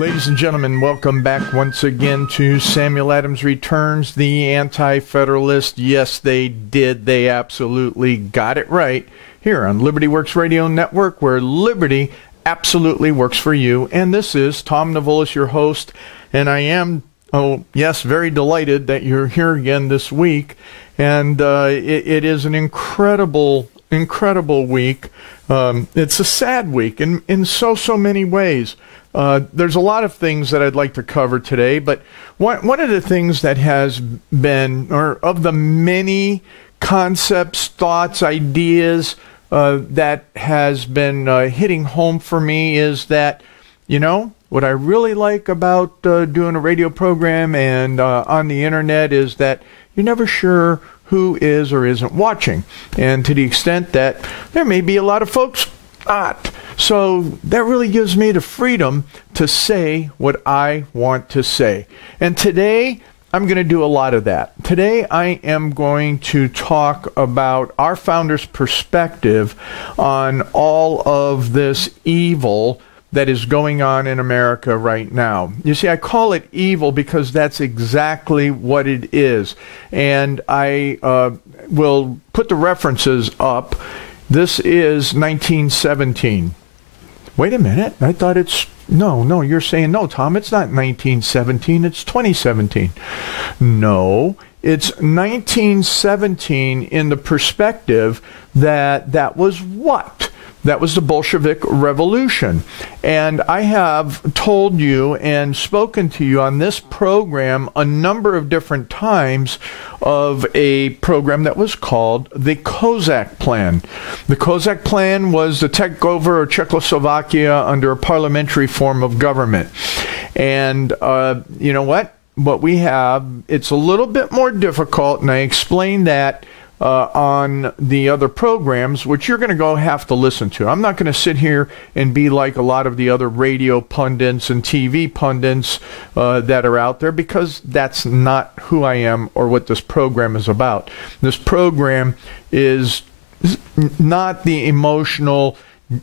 Ladies and gentlemen, welcome back once again to Samuel Adams Returns, the Anti-Federalist. Yes, they did. They absolutely got it right here on Liberty Works Radio Network, where liberty absolutely works for you. And this is Tom Navolis, your host, and I am, very delighted that you're here again this week. And it is an incredible week. It's a sad week in so many ways. There's a lot of things that I'd like to cover today, but one of the things that has been, or of the many concepts, thoughts, ideas that has been hitting home for me is that, what I really like about doing a radio program and on the internet is that you're never sure who is or isn't watching. And to the extent that there may be a lot of folks not. So that really gives me the freedom to say what I want to say. And today, I'm going to do a lot of that. Today, I am going to talk about our founders' perspective on all of this evil that is going on in America right now. You see, I call it evil because that's exactly what it is. And I will put the references up. This is 1917. Wait a minute. I thought it's... No, you're saying, no, Tom, it's not 1917. It's 2017. No, it's 1917 in the perspective that was what? That was the Bolshevik Revolution. And I have told you and spoken to you on this program a number of different times of a program that was called the Kozak Plan. The Kozak Plan was the takeover of Czechoslovakia under a parliamentary form of government. And you know what? What we have, it's a little bit more difficult, and I explained that on the other programs, which you're going to have to listen to. I'm not going to sit here and be like a lot of the other radio pundits and TV pundits that are out there, because that's not who I am or what this program is about. This program is not the emotional,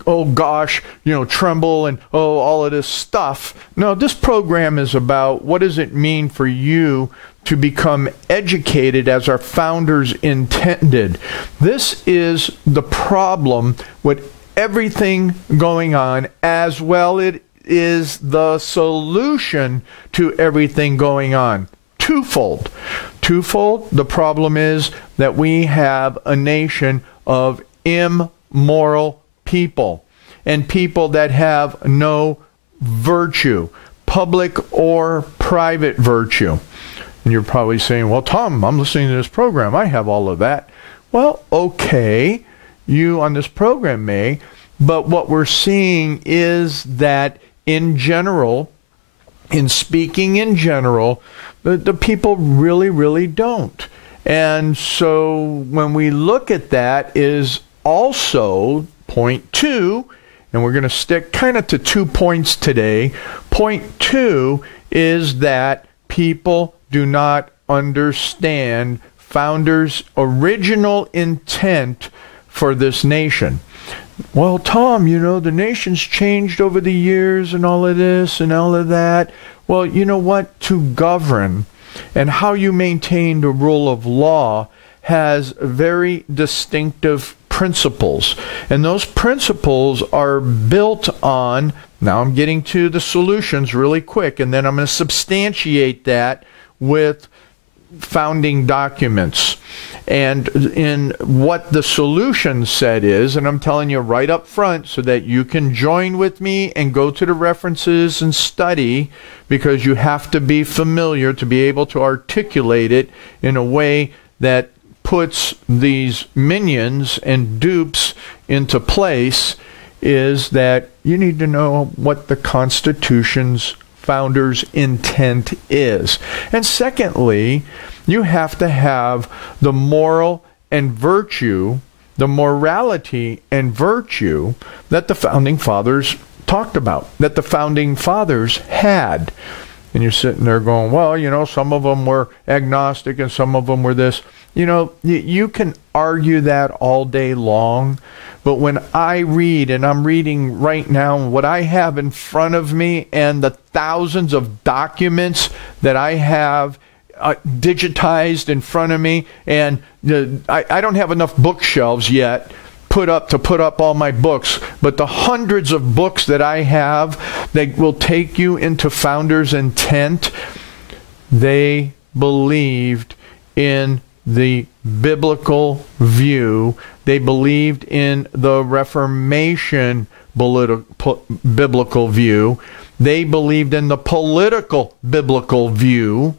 oh gosh, tremble and all of this stuff. No, this program is about what does it mean for you to become educated as our founders intended. This is the problem with everything going on, as well it is the solution to everything going on. Twofold. The problem is that we have a nation of immoral people, and people that have no virtue, public or private virtue. And you're probably saying, well, Tom, I'm listening to this program. I have all of that. Well, okay, you on this program may, but what we're seeing is that in general, in speaking in general, the people really don't. And so when we look at that is also point two, and we're going to stick kind of to 2 points today. Point two is that people do not understand founders' original intent for this nation. Well, Tom, the nation's changed over the years and all of this and all of that. Well, you know what? To govern and how you maintain the rule of law has very distinctive principles. And those principles are built on, now I'm getting to the solutions really quick, and then I'm going to substantiate that with founding documents. And in what the solution set is, and I'm telling you right up front so that you can join with me and go to the references and study, because you have to be familiar to be able to articulate it in a way that puts these minions and dupes into place, is that you need to know what the Constitution's founders' intent is. And secondly, you have to have the moral and virtue, the morality and virtue that the Founding Fathers talked about, that the Founding Fathers had. And you're sitting there going, well, some of them were agnostic and some of them were this. You can argue that all day long, But when I read, and I'm reading right now what I have in front of me and the thousands of documents that I have digitized in front of me, and I don't have enough bookshelves yet put up all my books, but the hundreds of books that I have that will take you into Founder's intent, they believed in the biblical view. They believed in the Reformation biblical view. They believed in the political biblical view.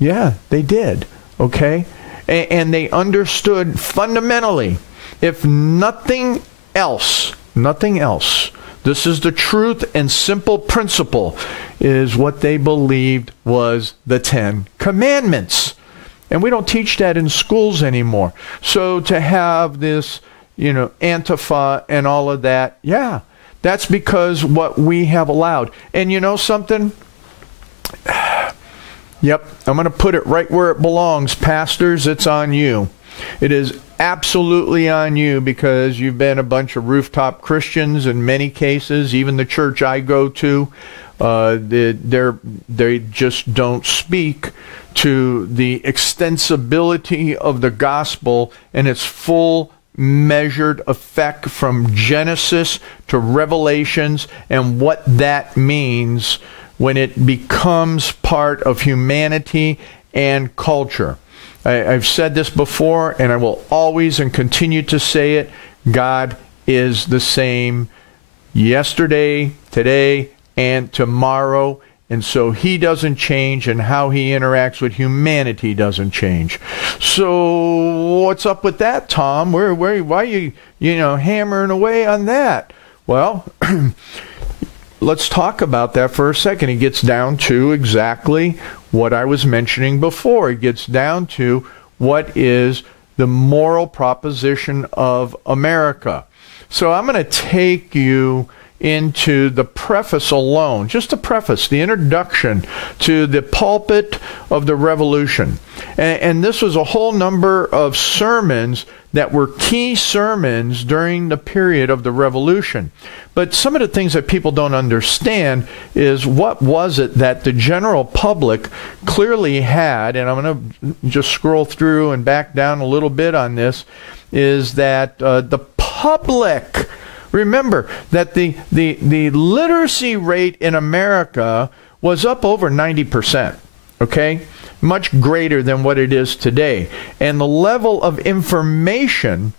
Yeah, they did. Okay? And they understood fundamentally, if nothing else, this is the truth and simple principle, is what they believed was the Ten Commandments. And we don't teach that in schools anymore. So to have this, Antifa and all of that, yeah, that's because what we have allowed. And you know something? Yep, I'm going to put it right where it belongs. Pastors, it's on you. It is absolutely on you, because you've been a bunch of rooftop Christians in many cases. Even the church I go to, they just don't speak to the extensibility of the gospel and its full measured effect from Genesis to Revelations, and what that means when it becomes part of humanity and culture. I've said this before, and I will always and continue to say it. God is the same yesterday, today, and tomorrow. And so he doesn't change, and how he interacts with humanity doesn't change. So what's up with that, Tom? Why are you, hammering away on that? Well, let's talk about that for a second. It gets down to exactly what I was mentioning before. It gets down to what is the moral proposition of America. So I'm going to take you into the preface alone, just the preface, the introduction to the pulpit of the revolution. And this was a whole number of sermons that were key sermons during the period of the revolution. But some of the things that people don't understand is, what was it that the general public clearly had, and I'm going to just scroll through and back down a little bit on this, is that the public, remember that the literacy rate in America was up over 90%, okay? Much greater than what it is today. And the level of information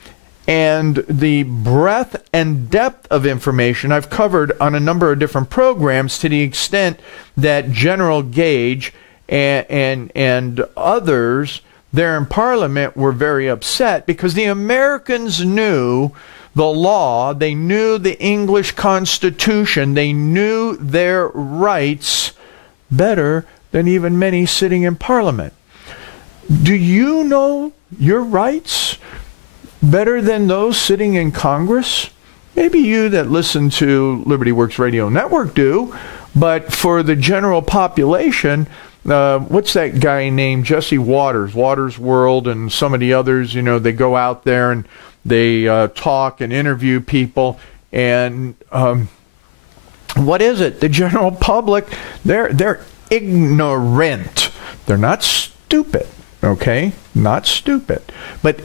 and the breadth and depth of information I've covered on a number of different programs, to the extent that General Gage and others there in Parliament were very upset, because the Americans knew the law, they knew the English Constitution, they knew their rights better than even many sitting in Parliament. Do you know your rights better than those sitting in Congress? Maybe you that listen to Liberty Works Radio Network do, but for the general population, what's that guy named Jesse Waters, Waters World, and some of the others, they go out there and they talk and interview people, and what is it? The general public, they're ignorant. They're not stupid, okay? Not stupid, but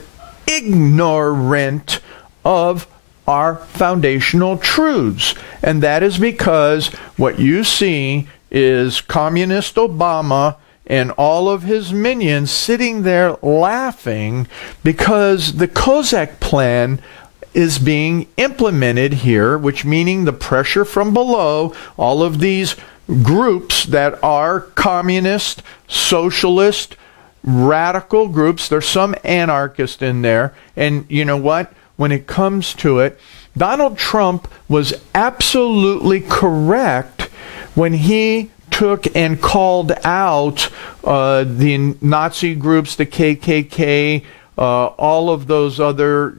ignorant of our foundational truths. And that is because what you see is Communist Obama and all of his minions sitting there laughing because the Kozak plan is being implemented here, which meaning the pressure from below, all of these groups that are communist, socialist, radical groups. There's some anarchist in there. And you know what? When it comes to it, Donald Trump was absolutely correct when he took and called out the Nazi groups, the KKK, all of those other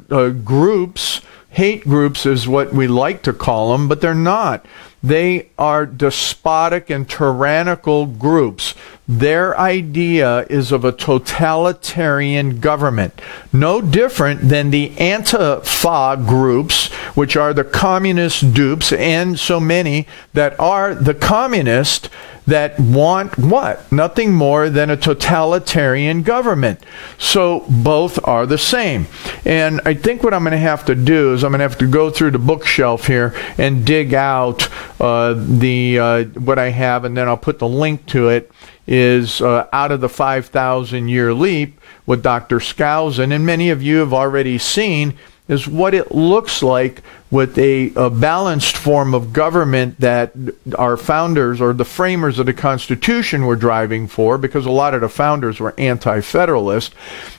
groups. Hate groups is what we like to call them, but they're not. They are despotic and tyrannical groups. Their idea is of a totalitarian government, no different than the Antifa groups, which are the communist dupes, and so many that are the communists that want what? Nothing more than a totalitarian government. So both are the same. And I think what I'm going to have to do is I'm going to have to go through the bookshelf here and dig out what I have, and then I'll put the link to it, is Out of the 5,000 Year Leap with Dr. Skousen. And many of you have already seen is what it looks like with a balanced form of government that our founders or the framers of the Constitution were driving for, because a lot of the founders were anti-federalist.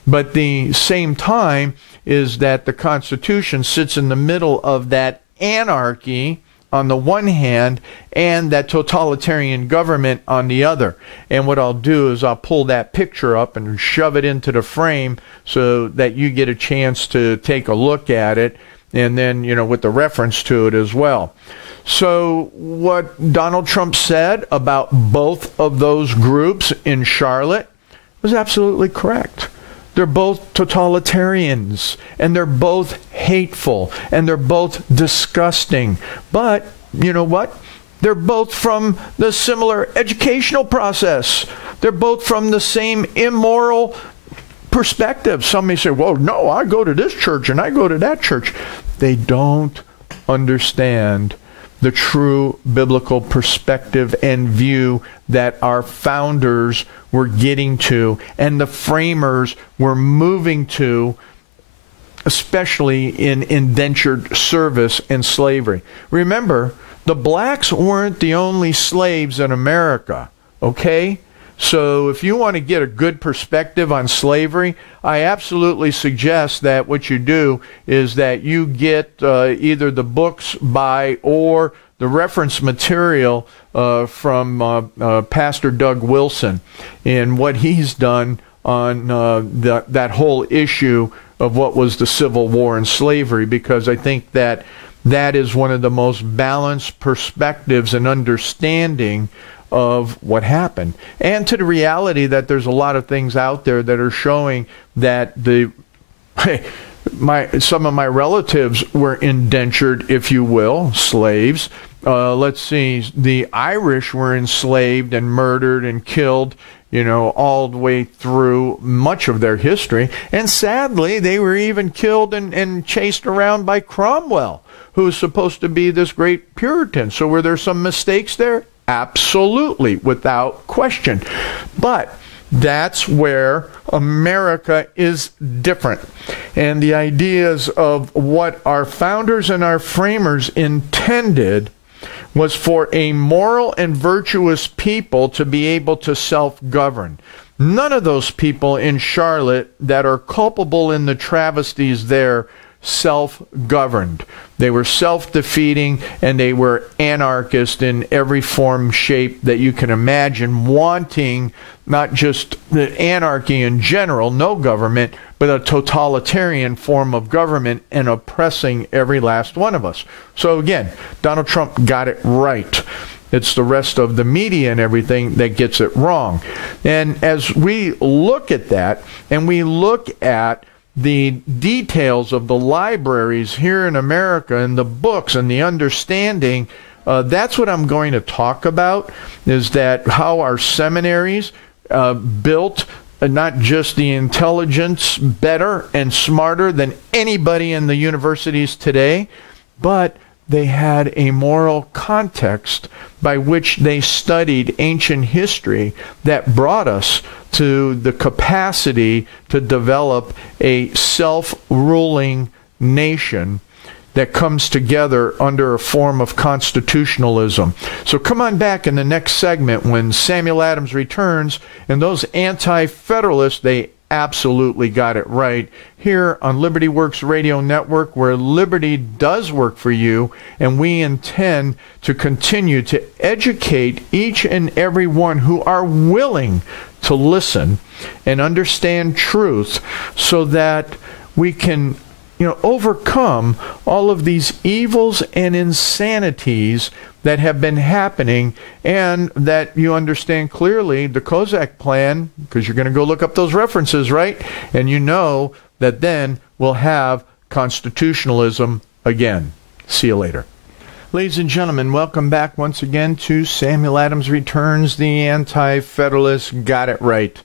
But the same time is that the Constitution sits in the middle of that anarchy on the one hand and that totalitarian government on the other. And what I'll do is I'll pull that picture up and shove it into the frame so that you get a chance to take a look at it, and then, you know, with the reference to it as well. So what Donald Trump said about both of those groups in Charlotte was absolutely correct. They're both totalitarians, and they're both hateful, and they're both disgusting. But you know what? They're both from the similar educational process. They're both from the same immoral perspective. Some may say, well, no, I go to this church and I go to that church. They don't understand the true biblical perspective and view that our founders were getting to and the framers were moving to, especially in indentured service and slavery. Remember, the blacks weren't the only slaves in America, okay? So if you want to get a good perspective on slavery, I absolutely suggest that what you do is that you get either the books by or the reference material from Pastor Doug Wilson and what he's done on that whole issue of what was the Civil War and slavery, because I think that that is one of the most balanced perspectives and understanding of what happened, and to the reality that there's a lot of things out there that are showing that some of my relatives were indentured, if you will, slaves. Let's see, the Irish were enslaved and murdered and killed, you know, all the way through much of their history. And sadly, they were even killed and chased around by Cromwell, who was supposed to be this great Puritan. So were there some mistakes there? Absolutely, without question. But that's where America is different. And the ideas of what our founders and our framers intended was for a moral and virtuous people to be able to self-govern. None of those people in Charlotte that are culpable in the travesties there self-governed. They were self-defeating, and they were anarchist in every form, shape that you can imagine, wanting not just the anarchy in general, no government, but a totalitarian form of government and oppressing every last one of us. So again, Donald Trump got it right. It's the rest of the media and everything that gets it wrong. And as we look at that, and we look at the details of the libraries here in America and the books and the understanding, that's what I'm going to talk about, is that how our seminaries built not just the intelligence better and smarter than anybody in the universities today, but they had a moral context by which they studied ancient history that brought us to the capacity to develop a self-ruling nation that comes together under a form of constitutionalism. So come on back in the next segment when Samuel Adams returns, and those anti-federalists, they absolutely got it right here on Liberty Works Radio Network, where liberty does work for you, and we intend to continue to educate each and every one who are willing to listen and understand truth, so that we can, you know, overcome all of these evils and insanities that have been happening, and that you understand clearly the Kozak plan, because you're going to go look up those references, right? And you know that then we'll have constitutionalism again. See you later. Ladies and gentlemen, welcome back once again to Samuel Adams Returns, the Anti-Federalists Got It Right.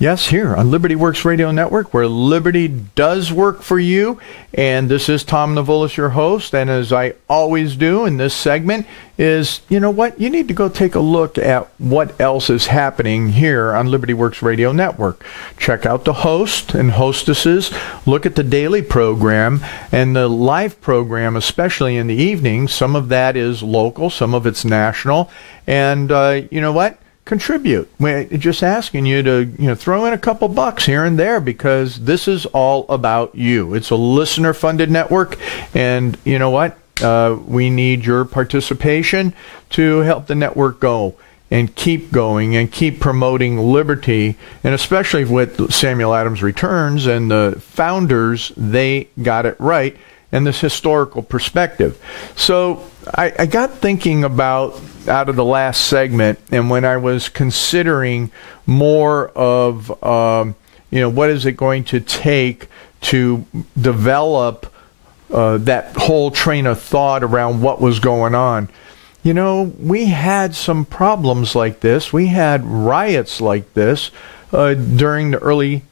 Yes, here on Liberty Works Radio Network, where liberty does work for you. And this is Tom Navolis, your host. And as I always do in this segment is, you know what? You need to go take a look at what else is happening here on Liberty Works Radio Network. Check out the host and hostesses. Look at the daily program and the live program, especially in the evenings. Some of that is local, some of it's national. And you know what? Contribute. We're just asking you to throw in a couple bucks here and there, because this is all about you. It's a listener-funded network, and you know what? We need your participation to help the network go and keep going and keep promoting liberty, and especially with Samuel Adams Returns and the founders, they got it right, and this historical perspective. So I got thinking about, out of the last segment, and when I was considering more of, what is it going to take to develop that whole train of thought around what was going on. We had some problems like this. We had riots like this during the early,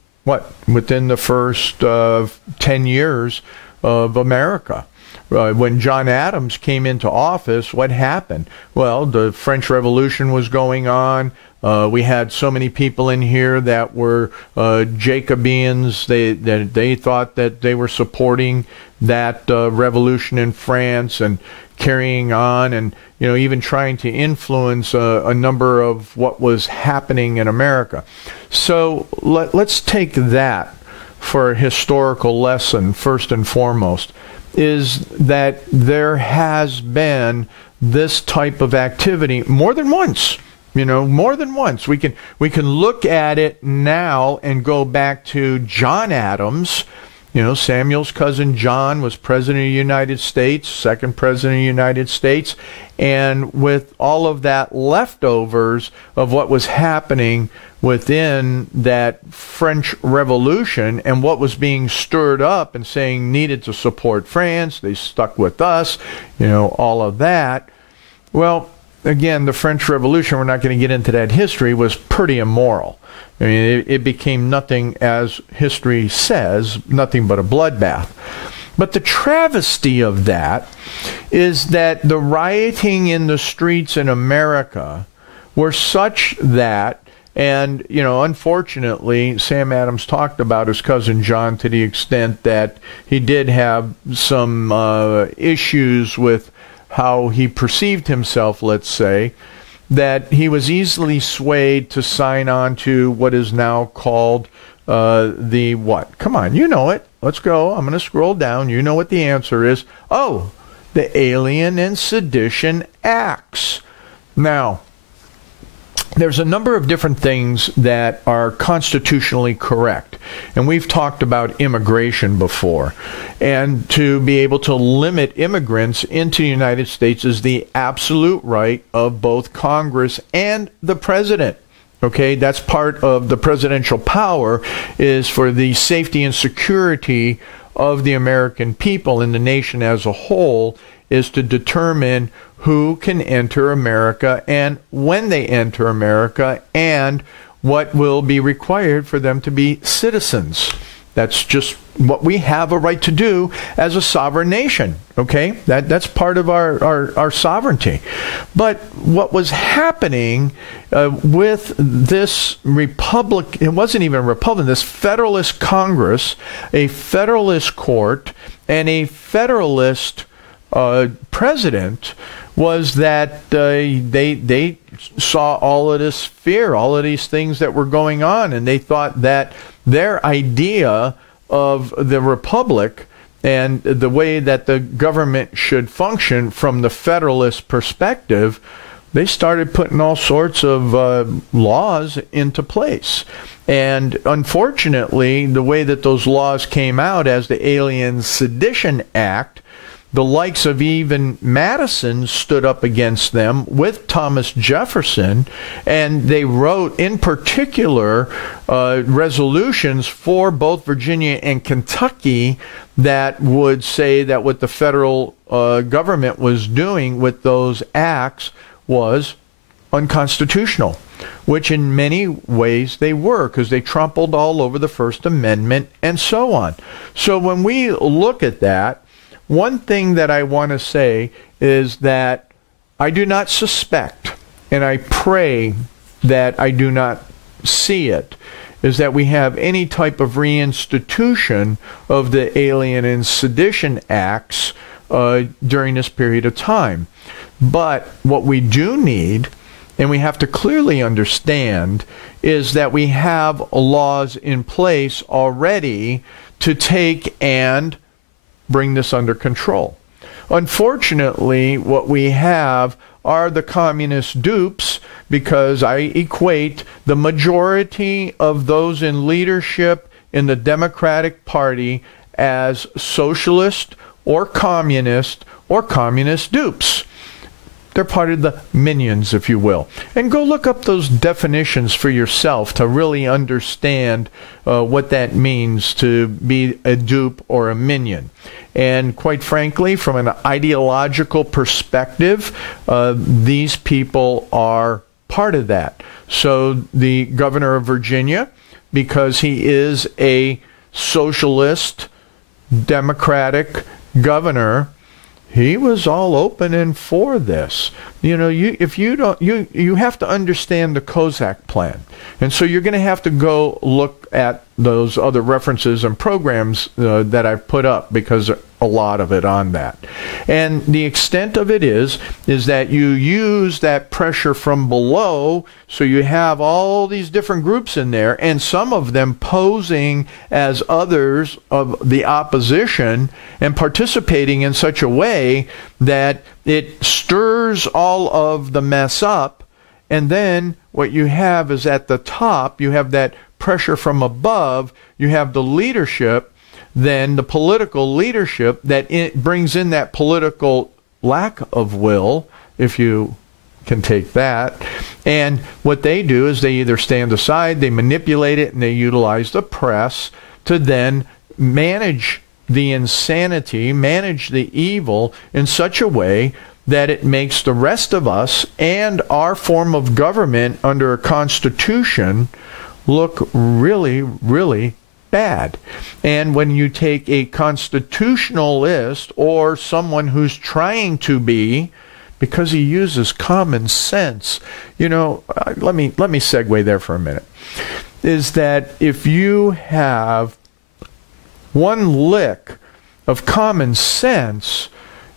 within the first 10 years of America. When John Adams came into office, what happened? Well, the French Revolution was going on. We had so many people in here that were Jacobins. They thought that they were supporting that revolution in France and carrying on, and even trying to influence a number of what was happening in America. So let's take that for a historical lesson first and foremost. Is that there has been this type of activity more than once. More than once. We can look at it now and go back to John Adams. Samuel's cousin John was president of the United States, second president of the United States, and with all of that leftovers of what was happening within that French Revolution and what was being stirred up and saying needed to support France, they stuck with us, all of that. Well, again, the French Revolution, we're not going to get into that history, was pretty immoral. I mean, it became nothing, as history says, nothing but a bloodbath. But the travesty of that is that the rioting in the streets in America were such that, and, unfortunately, Sam Adams talked about his cousin John to the extent that he did have some issues with how he perceived himself, let's say, that he was easily swayed to sign on to what is now called the what? Come on, you know it. Let's go. I'm going to scroll down. You know what the answer is. Oh, the Alien and Sedition Acts. Now, there's a number of different things that are constitutionally correct. And we've talked about immigration before. And to be able to limit immigrants into the United States is the absolute right of both Congress and the president. Okay, that's part of the presidential power, is for the safety and security of the American people and the nation as a whole, is to determine who can enter America and when they enter America and what will be required for them to be citizens. That's just what we have a right to do as a sovereign nation. Okay, that's part of our sovereignty. But what was happening with this republic, it wasn't even a republic, this Federalist Congress, a Federalist court, and a Federalist president, was that they saw all of this fear, all of these things that were going on, and they thought that their idea of the republic and the way that the government should function from the Federalist perspective, they started putting all sorts of laws into place. And unfortunately, the way that those laws came out as the Alien Sedition Act, the likes of even Madison stood up against them with Thomas Jefferson, and they wrote in particular resolutions for both Virginia and Kentucky that would say that what the federal government was doing with those acts was unconstitutional, which in many ways they were, because they trampled all over the First Amendment and so on. So when we look at that, one thing that I want to say is that I do not suspect, and I pray that I do not see it, is that we have any type of reinstitution of the Alien and Sedition Acts during this period of time. But what we do need, and we have to clearly understand, is that we have laws in place already to take and bring this under control. Unfortunately, what we have are the communist dupes, because I equate the majority of those in leadership in the Democratic Party as socialist or communist dupes. They're part of the minions, if you will. And go look up those definitions for yourself to really understand what that means to be a dupe or a minion. And quite frankly, from an ideological perspective, these people are part of that. So the governor of Virginia, because he is a socialist, democratic governor, he was all open and for this. You know, you have to understand the Kozak plan. And so you're going to have to go look at those other references and programs that I've put up, because a lot of it on that. And the extent of it is that you use that pressure from below, so you have all these different groups in there, and some of them posing as others of the opposition and participating in such a way that it stirs all of the mess up. And then what you have is at the top, you have that pressure from above, you have the leadership, then the political leadership that brings in that political lack of will, if you can take that. And what they do is they either stand aside, they manipulate it, and they utilize the press to then manage the insanity, manage the evil in such a way that it makes the rest of us and our form of government under a constitution look really, really bad. And when you take a constitutionalist or someone who's trying to be, because he uses common sense, you know, let me segue there for a minute, is that if you have one lick of common sense,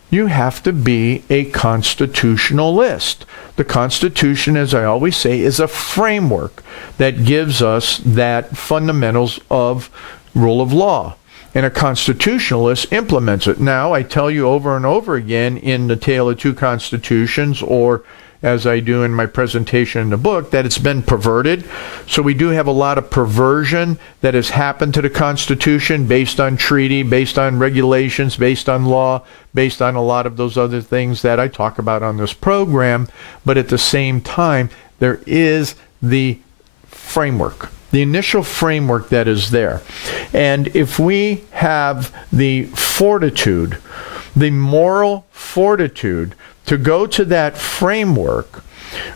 you have to be a constitutionalist. The Constitution, as I always say, is a framework that gives us that fundamentals of rule of law. And a constitutionalist implements it. Now, I tell you over and over again in The Tale of Two Constitutions, or as I do in my presentation in the book, that it's been perverted. So we do have a lot of perversion that has happened to the Constitution based on treaty, based on regulations, based on law, based on a lot of those other things that I talk about on this program. But at the same time, there is the framework, the initial framework that is there. And if we have the fortitude, the moral fortitude to go to that framework,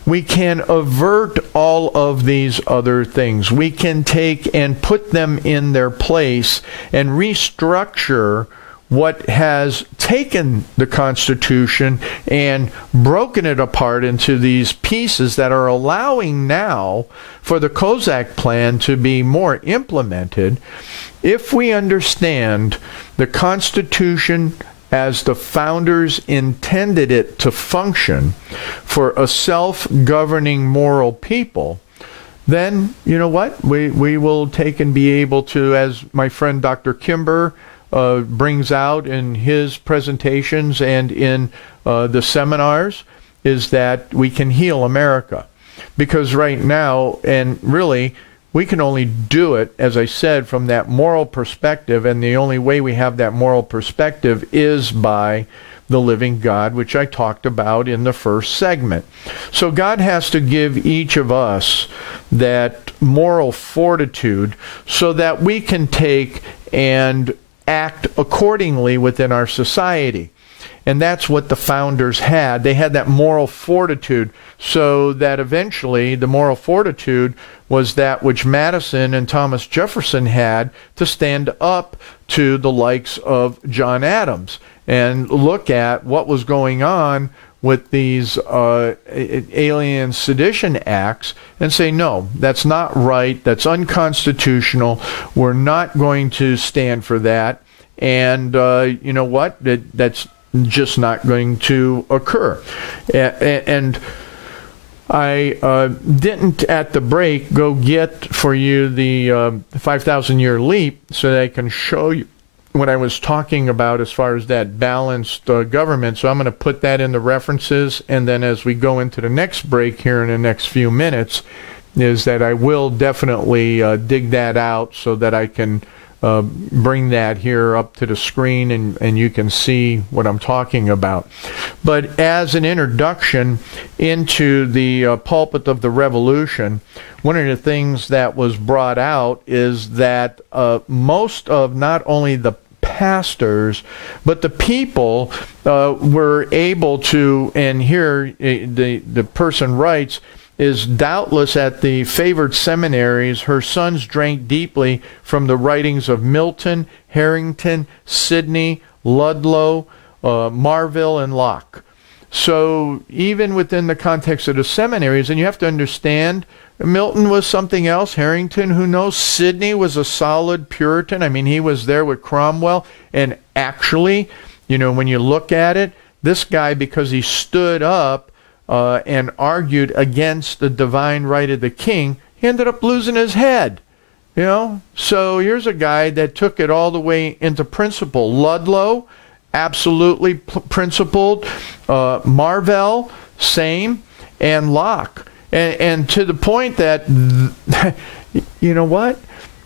we can avert all of these other things. We can take and put them in their place and restructure what has taken the Constitution and broken it apart into these pieces that are allowing now for the Kozak plan to be more implemented. If we understand the Constitution as the founders intended it to function for a self-governing moral people, then, you know what, we will take and be able to, as my friend Dr. Kimber brings out in his presentations and in the seminars, is that we can heal America. Because right now, and really, we can only do it, as I said, from that moral perspective, and the only way we have that moral perspective is by the living God, which I talked about in the first segment. So God has to give each of us that moral fortitude so that we can take and act accordingly within our society. And that's what the founders had. They had that moral fortitude, so that eventually the moral fortitude was that which Madison and Thomas Jefferson had, to stand up to the likes of John Adams and look at what was going on with these alien sedition acts and say, no, that's not right, that's unconstitutional, we're not going to stand for that, and you know what, that's just not going to occur. And I didn't at the break go get for you the 5,000-year leap so that I can show you what I was talking about as far as that balanced government. So I'm going to put that in the references, and then as we go into the next break here in the next few minutes, is that I will definitely dig that out so that I can bring that here up to the screen, and you can see what I'm talking about. But as an introduction into the pulpit of the revolution, one of the things that was brought out is that most of not only the pastors, but the people were able to, and here the person writes, is doubtless at the favored seminaries her sons drank deeply from the writings of Milton, Harrington, Sidney, Ludlow, Marville, and Locke. So even within the context of the seminaries, and you have to understand, Milton was something else. Harrington, who knows? Sidney was a solid Puritan. I mean, he was there with Cromwell. And actually, you know, when you look at it, this guy, because he stood up and argued against the divine right of the king, he ended up losing his head. You know? So here's a guy that took it all the way into principle. Ludlow, absolutely principled. Marvell, same. And Locke. And to the point that, you know what?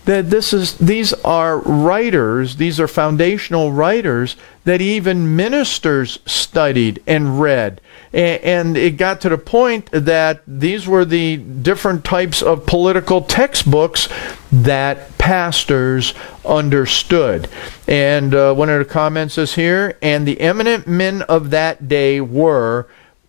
That these are writers, these are foundational writers that even ministers studied and read. And it got to the point that these were the different types of political textbooks that pastors understood. And one of the comments is here, and the eminent men of that day were,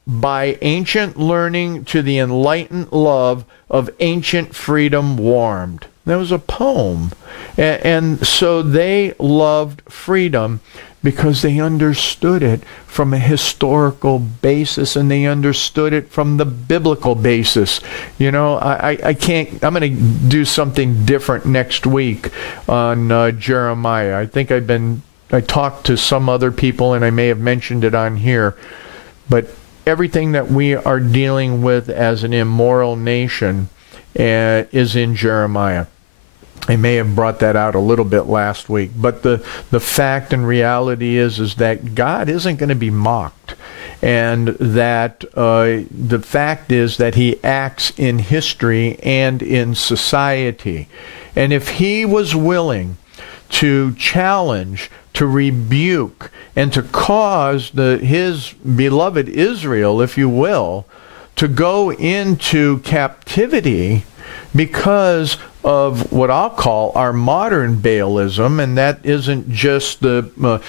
by ancient learning to the enlightened love of ancient freedom warmed. That was a poem. And so they loved freedom because they understood it from a historical basis, and they understood it from the biblical basis. You know, I can't, I'm going to do something different next week on Jeremiah. I think I talked to some other people, and I may have mentioned it on here, but everything that we are dealing with as an immoral nation is in Jeremiah. I may have brought that out a little bit last week, but the fact and reality is that God isn't going to be mocked, and that the fact is that he acts in history and in society. And if he was willing to challenge, to rebuke, and to cause his beloved Israel, if you will, to go into captivity because of what I'll call our modern Baalism, and that isn't just the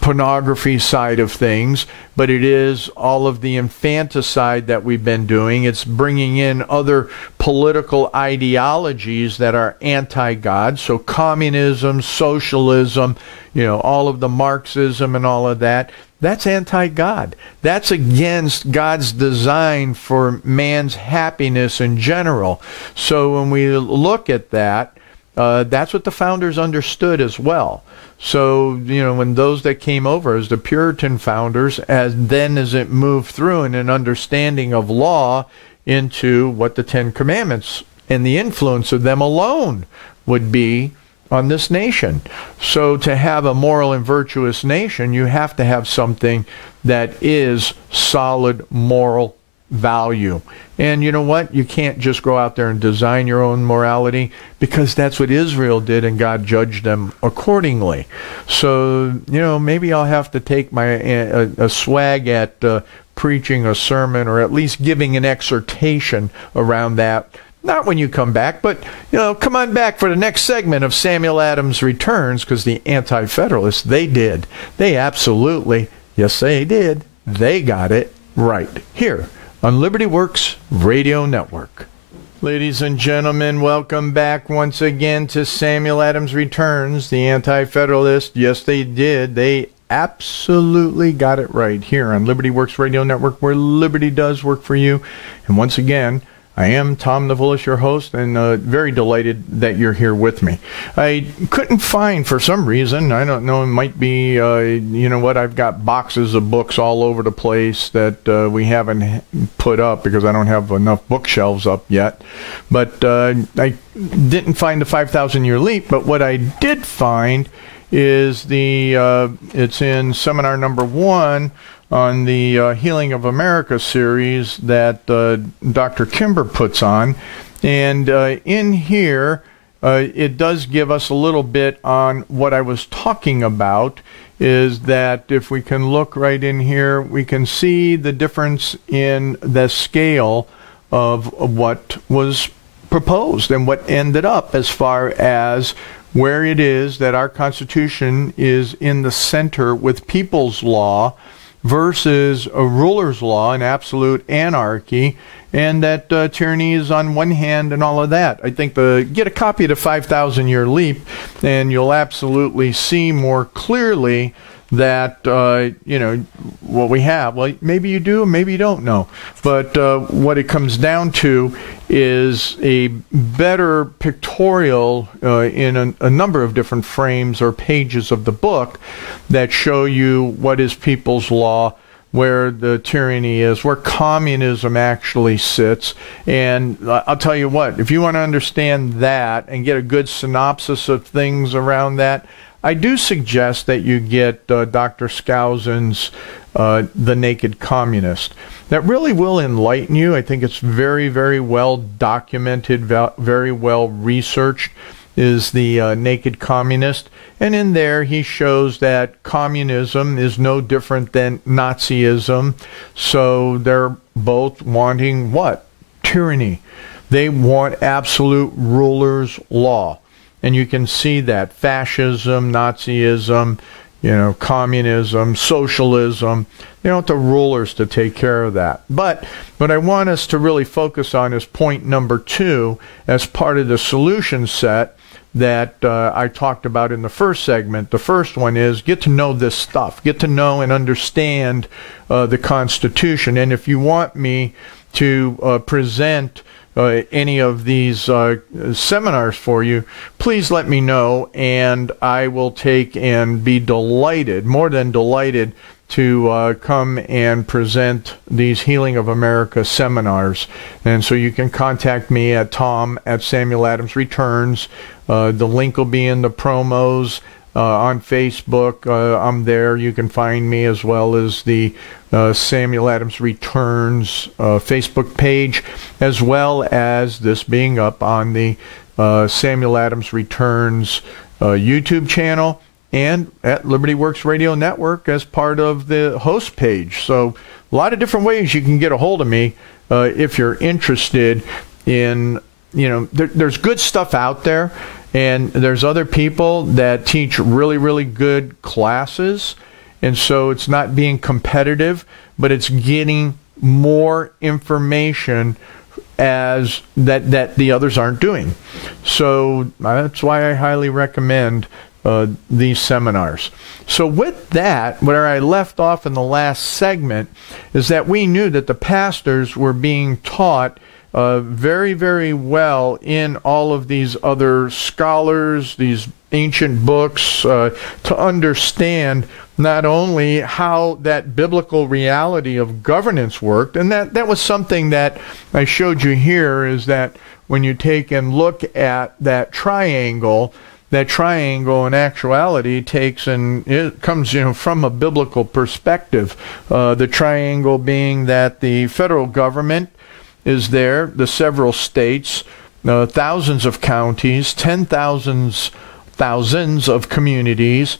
pornography side of things, but it is all of the infanticide that we've been doing. It's bringing in other political ideologies that are anti-God, so communism, socialism, you know, all of the Marxism and all of that. That's anti-God. That's against God's design for man's happiness in general. So when we look at that, that's what the founders understood as well. So, you know, when those that came over as the Puritan founders, as it moved through in an understanding of law into what the Ten Commandments and the influence of them alone would be on this nation. So to have a moral and virtuous nation, you have to have something that is solid moral value. And you know what? You can't just go out there and design your own morality, because that's what Israel did, and God judged them accordingly. So, maybe I'll have to take my a swag at preaching a sermon, or at least giving an exhortation around that. Not when you come back, but, come on back for the next segment of Samuel Adams Returns, because the Anti-Federalists, they did. They absolutely, yes, they did. They got it right here on Liberty Works Radio Network. Ladies and gentlemen, welcome back once again to Samuel Adams Returns, the Anti-Federalists. Yes, they did. They absolutely got it right here on Liberty Works Radio Network, where liberty does work for you. And once again, I am Tom Navulis, your host, and very delighted that you're here with me. I couldn't find, for some reason, I don't know, it might be, I've got boxes of books all over the place that we haven't put up because I don't have enough bookshelves up yet. But I didn't find the 5,000-Year Leap, but what I did find is it's in seminar number 1, on the Healing of America series that Dr. Kimber puts on. And in here, it does give us a little bit on what I was talking about, is that if we can look right in here, we can see the difference in the scale of what was proposed and what ended up, as far as where it is that our Constitution is in the center with people's law versus a ruler's law and absolute anarchy, and that tyranny is on one hand and all of that. I think get a copy of the 5,000-Year Leap, and you'll absolutely see more clearly that, what we have. Well, maybe you do, maybe you don't know. But what it comes down to is a better pictorial in a number of different frames or pages of the book that show you what is people's law, where the tyranny is, where communism actually sits. And I'll tell you what, if you want to understand that and get a good synopsis of things around that, I do suggest that you get Dr. Skousen's The Naked Communist. That really will enlighten you. I think it's very, very well documented, very well researched, is the Naked Communist. And in there he shows that communism is no different than Nazism. So they're both wanting what? Tyranny. They want absolute ruler's law. And you can see that fascism, Nazism, communism, socialism, they want the rulers to take care of that. But what I want us to really focus on is point number 2 as part of the solution set that I talked about in the first segment. The first one is get to know this stuff. Get to know and understand the Constitution. And if you want me to present any of these seminars for you, please let me know, and I will take and be delighted, more than delighted, to come and present these Healing of America seminars. And so you can contact me at tom@SamuelAdamsReturns. The link will be in the promos on Facebook. I'm there. You can find me, as well as the Samuel Adams Returns Facebook page, as well as this being up on the Samuel Adams Returns YouTube channel, and at Liberty Works Radio Network as part of the host page. So a lot of different ways you can get a hold of me if you're interested in, there's good stuff out there, and there's other people that teach really, really good classes. And so it's not being competitive, but it's getting more information as that the others aren't doing. So that's why I highly recommend these seminars. So with that, where I left off in the last segment is that we knew that the pastors were being taught very, very well in all of these other scholars, these ancient books, to understand not only how that biblical reality of governance worked, and that was something that I showed you here, is that when you take and look at that triangle, that triangle in actuality takes, and it comes, from a biblical perspective. The triangle being that the federal government is there, the several states, thousands of counties, thousands of communities,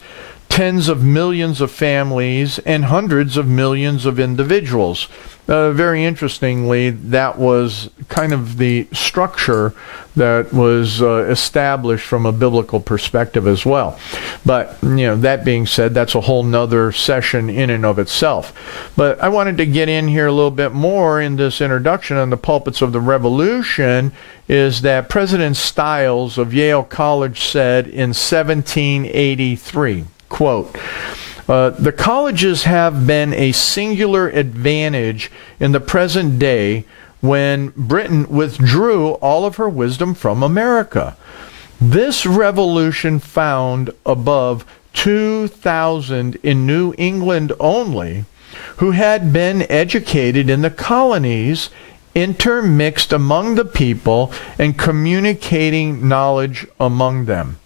tens of millions of families, and hundreds of millions of individuals. Very interestingly, that was kind of the structure that was established from a biblical perspective as well. But, that being said, that's a whole nother session in and of itself. But I wanted to get in here a little bit more in this introduction on the pulpits of the revolution, is that President Stiles of Yale College said in 1783, quote, the colleges have been a singular advantage in the present day when Britain withdrew all of her wisdom from America. This revolution found above 2,000 in New England only who had been educated in the colonies, intermixed among the people, and communicating knowledge among them.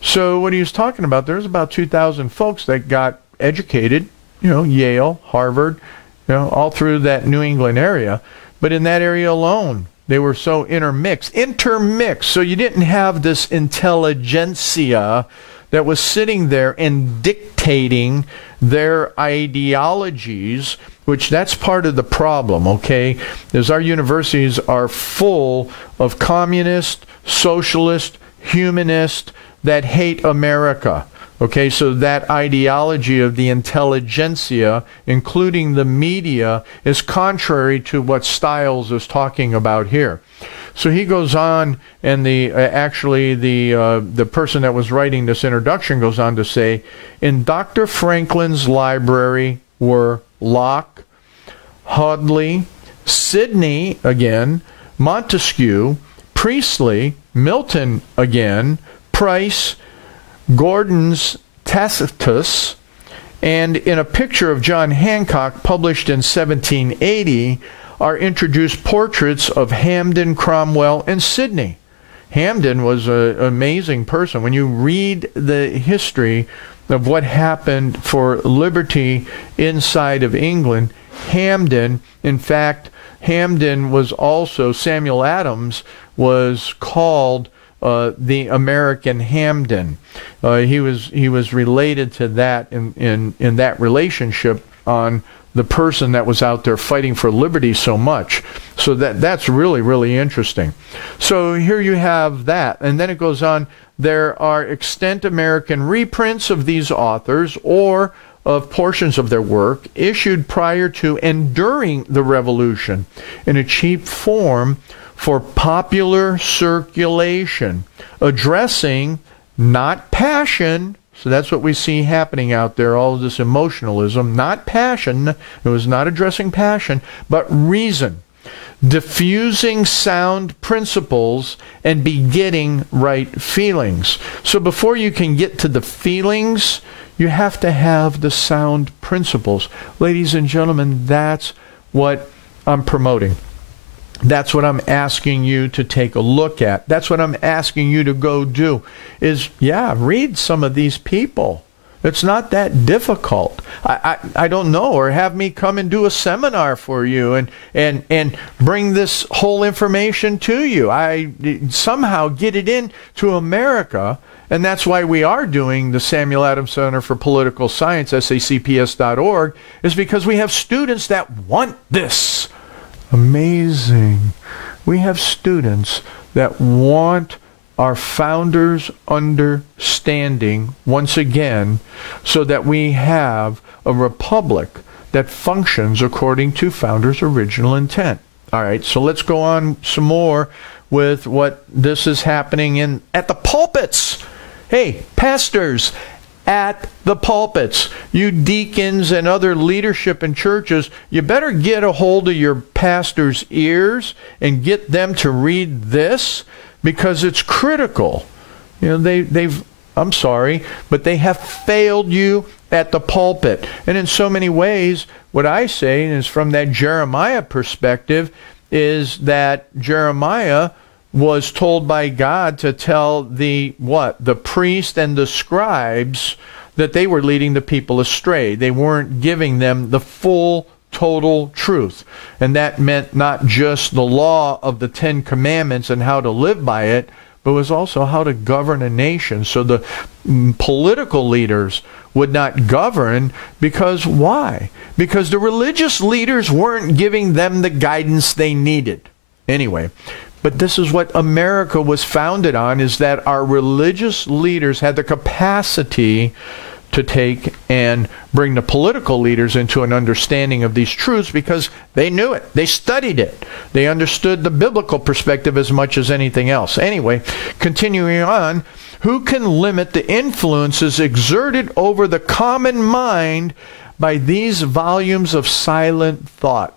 So what he was talking about, there's about 2,000 folks that got educated, Yale, Harvard, all through that New England area. But in that area alone, they were so intermixed. So you didn't have this intelligentsia that was sitting there and dictating their ideologies, which that's part of the problem, okay? Is our universities are full of communist, socialist, humanist that hate America. Okay, so that ideology of the intelligentsia, including the media, is contrary to what Stiles is talking about here. So he goes on, and the person that was writing this introduction goes on to say, in Dr. Franklin's library were Locke, Hoadley, Sidney again, Montesquieu, Priestley, Milton again, Price, Gordon's Tacitus, and in a picture of John Hancock published in 1780 are introduced portraits of Hampden, Cromwell, and Sidney. Hampden was an amazing person. When you read the history of what happened for liberty inside of England, Hampden, in fact, Hampden was also, Samuel Adams was called the American Hampden. He was related to that in that relationship on the person that was out there fighting for liberty so much. So that's really, really interesting. So here you have that. And then it goes on, there are extant American reprints of these authors or of portions of their work issued prior to and during the Revolution in a cheap form for popular circulation, addressing not passion. So that's what we see happening out there, all of this emotionalism, not passion. It was not addressing passion, but reason, diffusing sound principles and begetting right feelings. So before you can get to the feelings, you have to have the sound principles. Ladies and gentlemen, that's what I'm promoting. That's what I'm asking you to take a look at. That's what I'm asking you to go do is, read some of these people. It's not that difficult. I don't know, or have me come and do a seminar for you and bring this whole information to you. I somehow get it into America, and that's why we are doing the Samuel Adams Center for Political Science, sacps.org, is because we have students that want this. Amazing. We have students that want our founders' understanding once again, so that we have a republic that functions according to founders' original intent. All right, so let's go on some more with what this is happening at the pulpits. Hey, pastors, at the pulpits, you deacons and other leadership in churches, you better get a hold of your pastor's ears and get them to read this, because it's critical. I'm sorry, but they have failed you at the pulpit. And in so many ways, what I say is, from that Jeremiah perspective, is that Jeremiah was told by God to tell the priest and the scribes that they were leading the people astray. They weren't giving them the full, total truth. And that meant not just the law of the Ten Commandments and how to live by it, but was also how to govern a nation. So the political leaders would not govern because why? Because the religious leaders weren't giving them the guidance they needed. Anyway, but this is what America was founded on, is that our religious leaders had the capacity to take and bring the political leaders into an understanding of these truths because they knew it. They studied it. They understood the biblical perspective as much as anything else. Anyway, continuing on, who can limit the influences exerted over the common mind by these volumes of silent thought?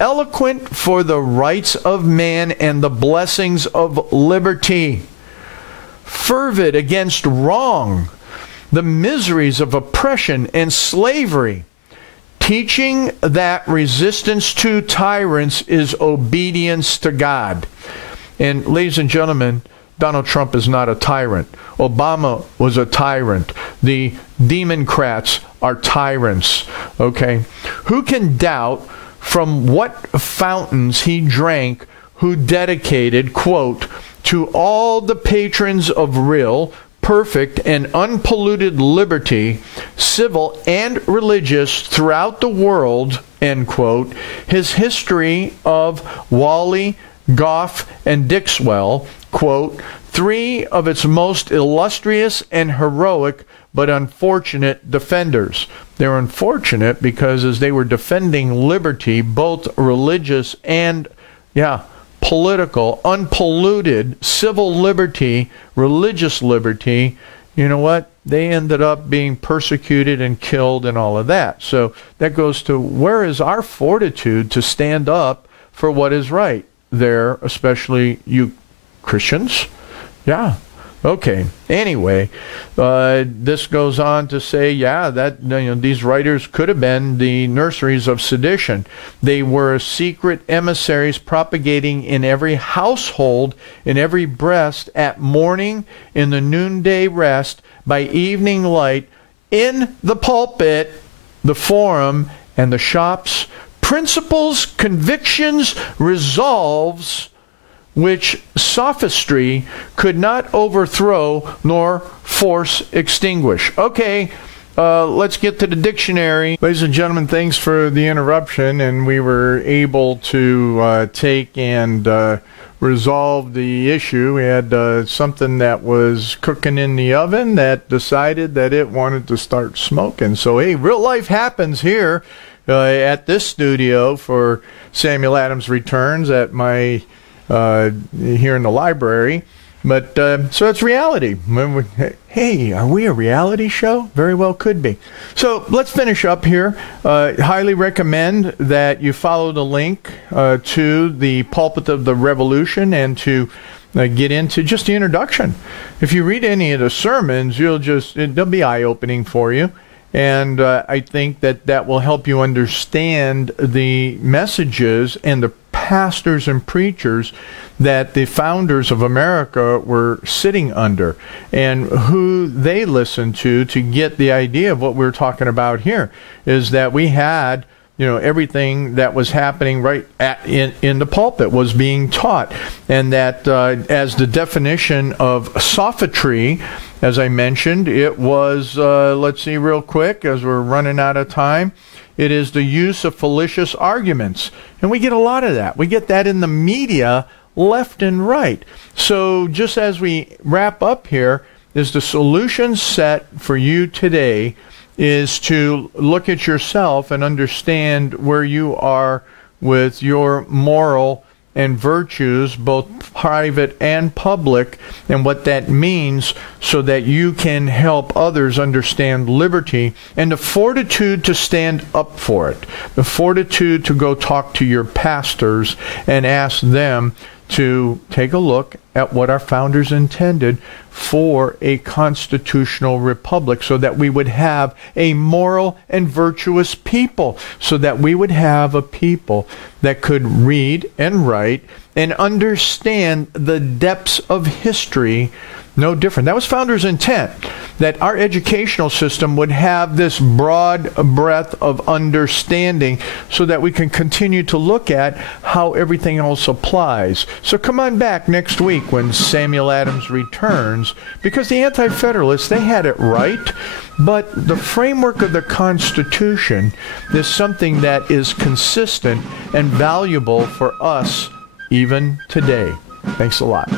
Eloquent for the rights of man and the blessings of liberty. Fervid against wrong, the miseries of oppression and slavery, teaching that resistance to tyrants is obedience to God. And ladies and gentlemen, Donald Trump is not a tyrant. Obama was a tyrant. The Democrats are tyrants. Okay? Who can doubt from what fountains he drank who dedicated, quote, to all the patrons of real, perfect, and unpolluted liberty, civil and religious, throughout the world, end quote, his history of Wally, Gough, and Dixwell, quote, three of its most illustrious and heroic but unfortunate defenders. They're unfortunate because as they were defending liberty, both religious and, political, unpolluted, civil liberty, religious liberty, you know what? They ended up being persecuted and killed and all of that. So that goes to, where is our fortitude to stand up for what is right there, especially you Christians? Yeah. Okay. Anyway, this goes on to say, that these writers could have been the nurseries of sedition. They were secret emissaries propagating in every household, in every breast, at morning, in the noonday rest, by evening light, in the pulpit, the forum, and the shops, principles, convictions, resolves, which sophistry could not overthrow nor force extinguish. Okay, let's get to the dictionary. Ladies and gentlemen, thanks for the interruption, and we were able to take and resolve the issue. We had something that was cooking in the oven that decided that it wanted to start smoking. So, hey, real life happens here at this studio for Samuel Adams Returns at my here in the library. But so it's reality. Hey, are we a reality show? Very well could be. So let's finish up here. Highly recommend that you follow the link to the Pulpit of the Revolution and to get into just the introduction. If you read any of the sermons, they'll be eye-opening for you. And I think that will help you understand the messages and the pastors and preachers that the founders of America were sitting under and who they listened to get the idea of what we're talking about here, is that we had everything that was happening right in the pulpit was being taught, and that as the definition of sophistry, as I mentioned, it was, let's see real quick as we're running out of time, it is the use of fallacious arguments. And we get a lot of that. We get that in the media left and right. So just as we wrap up here, is the solution set for you today is to look at yourself and understand where you are with your moral and virtues, both private and public, and what that means so that you can help others understand liberty and the fortitude to stand up for it, the fortitude to go talk to your pastors and ask them to take a look at what our founders intended for a constitutional republic, so that we would have a moral and virtuous people, so that we would have a people that could read and write and understand the depths of history no different. That was founders' intent, that our educational system would have this broad breadth of understanding so that we can continue to look at how everything else applies. So come on back next week when Samuel Adams returns, because the Anti-Federalists, they had it right, but the framework of the Constitution is something that is consistent and valuable for us even today. Thanks a lot.